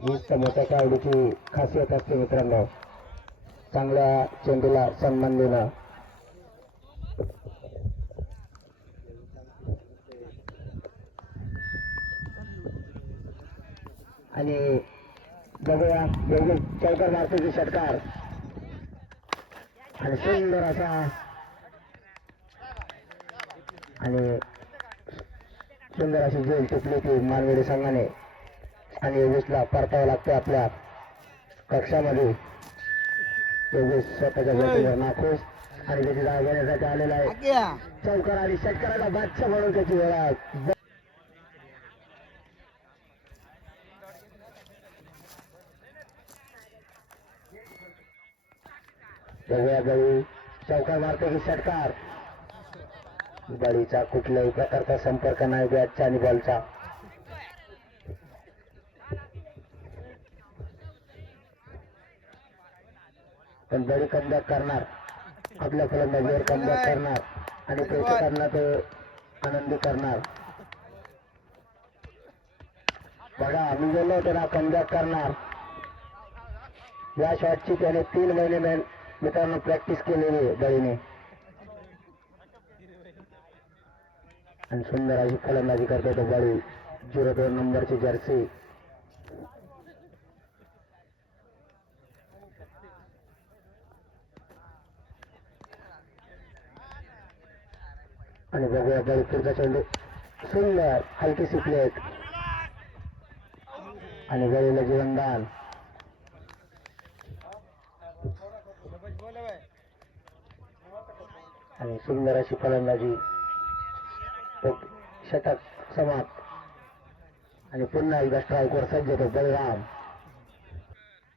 हीच मोठ्या खेळाडूची खासियत असते मित्रांनो, चांगल्या चेंडूला सन्मान देणं. आणि बघूया योगेश चौकार मारतो षटकार आणि सुंदर असा आणि सुंदर अशी जेल टिपली ती मानवेडी संघाने आणि योगेशला परतावं लागते आपल्या कक्षामध्ये. योगेश स्वतःच्या गतीवर नाखुश आणि त्याची जागा घेण्यासाठी आलेला आहे. चौकार आणि षटकाराला बादशाह म्हणून त्याची ओळख. बघूया बळी चौकार मारतो की षटकार. बळीचा कुठल्याही प्रकारचा संपर्क नाही बॅटचा आणि बॉलचा. पण बळी कमबॅक करणार, आपल्या फलंदाजीवर कमबॅक करणार आणि प्रेक्षकांना तो आनंदी करणार. बघा मी बोललो होतो ना कमबॅक करणार. या शॉटची त्याने 3 महिने मित्रांनो प्रॅक्टिस केलेली आहे बळीने आणि सुंदर अशी फलंदाजी करतो तो बळी. 02 नंबरची जर्सी. आणि बघूया बळी पुढचा चेंडू सुंदर हलकी प्लेट आणि बळीला जीवनदान. आणि सुंदर अशी फलंदाजी, षटक समाप्त आणि पुन्हा एकदा स्ट्राईकवर सज्ज होतो बळीराम.